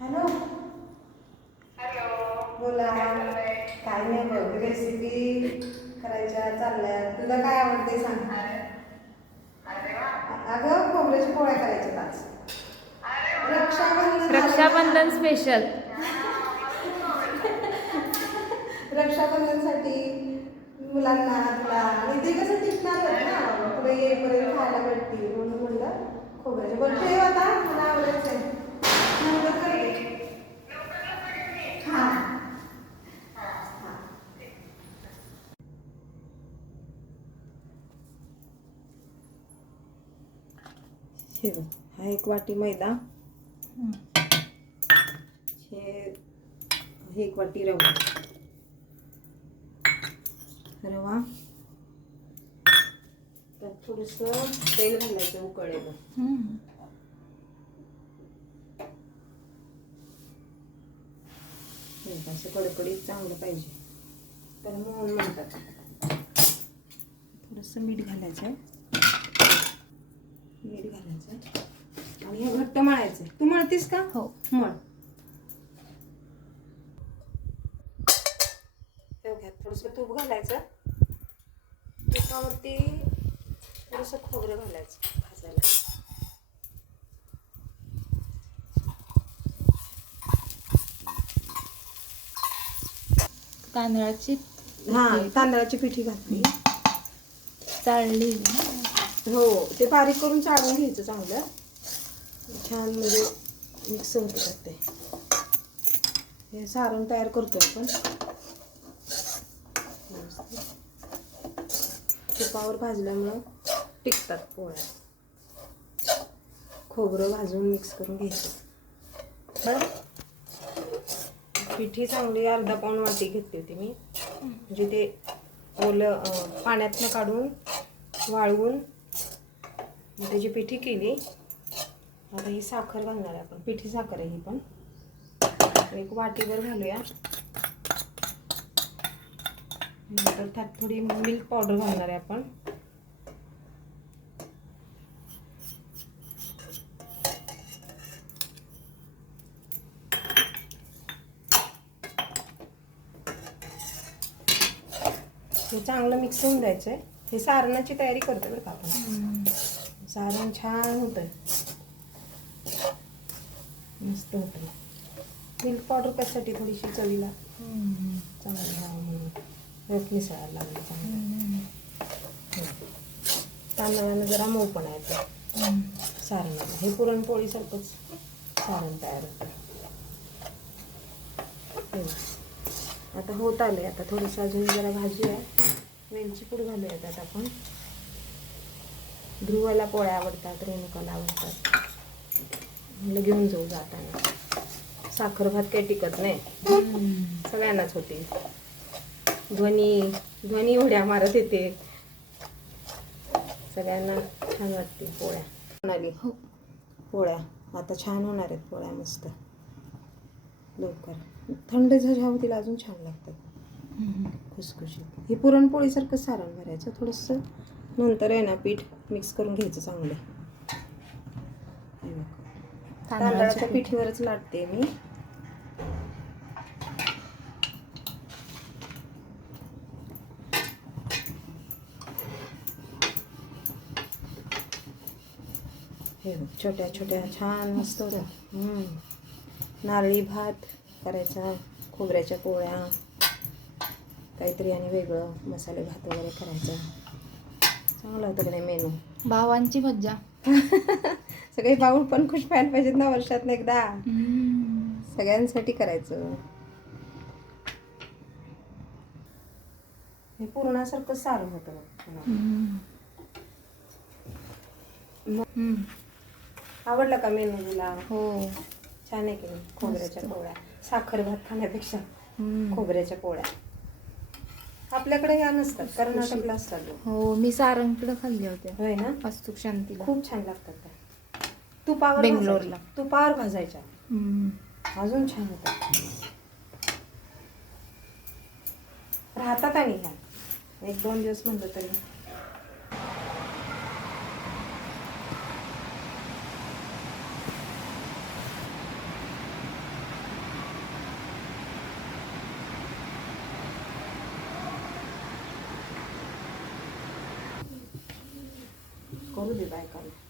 Hello. बोला. काय नाही बघ रेसिपी करायच्या चालल्या तुला काय आवडते सांग. अगं खोबऱ्याच्या पोळ्या करायच्या आज. रक्षाबंधन. रक्षाबंधन स्पेशल रक्षाबंधनसाठी मुलांना तुला आणि ते कसं टिकणार ना. तुला येईपर्यंत खायला भेटतील म्हणून म्हणलं खोबऱ्याचे बरं ठेव आता मला आवडायचं आहे नंतर करते हां हां बघ, हा एक वाटी मैदा. हे एक वाटी रवा. रवा. त्यात थोडस तेल घालायचं उकळलेलं. बघ, असं कडकडीत चांगलं पाहिजे. तर मोहन म्हणतात. थोडंसं मीठ घालायचं मीठ घालायचं आणि हे घट्ट मळायचं तू मळतीस का? हो. मळ. घ्या थोडंसं तूप घालायचं. तुपावरती थोडंसं खोबरं घालायचं भाजायला. तांदळाची हा तांदळाची पिठी घातली. चाळली. हो ते बारीक करून चाळून घ्यायचं चांगलं. छान म्हणजे मिक्स होते ते. हे सारण तयार करतो आपण. तुपावर भाजल्यामुळं टिकतात पोळ्या. खोबरं भाजून मिक्स करून घ्यायचं. बरं पिठी चांगली अर्धा पाऊण वाटी घेतली होती मी. म्हणजे ते ओलं पाण्यातनं काढून वाळवून त्याची पिठी केली आता ही साखर घालणार आहे आपण. पिठी साखर आहे ही पण. एक वाटीभर घालूया. नंतर त्यात थोडी मिल्क पावडर घालणार आहे आपण. हे चांगलं मिक्स होऊन द्यायचं आहे हे सारणाची तयारी करतो बरं का आपण. सारण छान होतं मस्त होतं मिल्क पावडर कशासाठी? थोडीशी चवीला. चांगली रस मिसळायला लागली तांदळानं जरा मऊ पण येतं सारणाला हे पुरणपोळीसारखंच सारण तयार होतं. आता होत आले आता थोडंसं अजून जरा भाजी आहे. वेलची पूड घालूयात आता आपण. ध्रुवाला पोळ्या आवडतात रेणुकाला आवडतात. घेऊन जाऊ जाताना. साखर भात काही टिकत नाही. सगळ्यांनाच होते. ध्वनी ध्वनी उड्या मारत येते. सगळ्यांना छान वाटते पोळ्या. म्हणाली हो पोळ्या. आता छान होणार आहेत पोळ्या मस्त. लवकर. थंड झाल्यावर तिला अजून छान लागतात. खुसखुशीत. ही पुरणपोळीसारखं सारण भरायचं थोडंसं. नंतर आहे ना पीठ मिक्स करून घ्यायचं चांगलं. तांदळाच्या पिठीवरच लाटते मी हे छोट्या छोट्या छान मस्त. नारळी भात करायचा खोबऱ्याच्या पोळ्या काहीतरी आणि वेगळं मसाले भात वगैरे करायचा चांगला होतं का नाही मेनू? भावांची मज्जा. सगळे बाऊल पण खुश व्हायला पाहिजेत ना वर्षात एकदा. सगळ्यांसाठी करायचं. हे पूर्णासारखं सारण होतं. आवडलं का मेनू तुला? हो. छान आहे की खोबऱ्याच्या पोळ्या. साखर भात खाण्यापेक्षा खोबऱ्याच्या पोळ्या. आपल्याकडे या नसतात. कर्नाटकला असतात. बघ. हो मी सारंगकडे खाल्ले होते होय ना? वास्तुक शांतीला. खूप छान लागतात त्या. तुपावर बेंगलोरला. भाजायच्या. तुपावर भाजायच्या. हम्म. अजून छान होतात राहतात आणि ह्या. एक दोन दिवस म्हणलं तरी. करू दे बायकांना